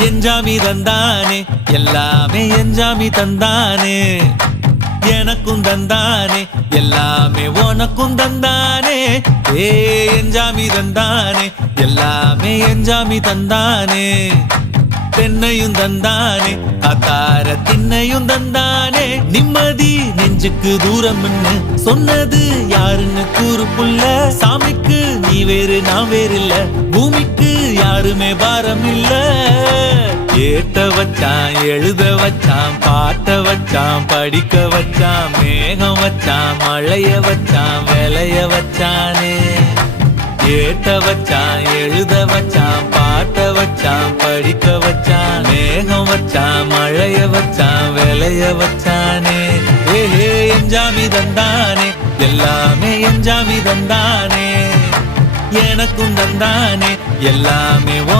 எஞ்சாமி தந்தானே எல்லாமே எஞ்சாமி தந்தானே எனக்கும் தந்தானே எல்லாமே உனக்கும் தந்தானே ஏ எஞ்சாமி தந்தானே எல்லாமே எஞ்சாமி தந்தானே தென்னையும் தந்தானே அத்தார திண்ணையும் தந்தானே நிம்மதி நெஞ்சுக்கு தூரம் சொன்னது யாருன்னு கூறு புள்ள சாமிக்கு நீ வேறு நான் வேறு இல்ல பூமிக்கு யாருமே பாரம் இல்ல ஏத்த வச்சான் எழுத வச்சான் பாட்ட வச்சான் படிக்க வச்சான் மேகம் வச்சான் மழைய வச்சான் விளைய வச்சானே ஏத்த வச்சான் எழுத வச்சான் பாட்ட வச்சான் படிக்க வச்சான் மேகம் வச்சான் மழைய வச்சான் விளைய வச்சானே ஏஹே எஞ்சாமி தந்தானே எல்லாமே எஞ்சாமி தந்தானே எனக்கும் தந்தானே எல்லாமே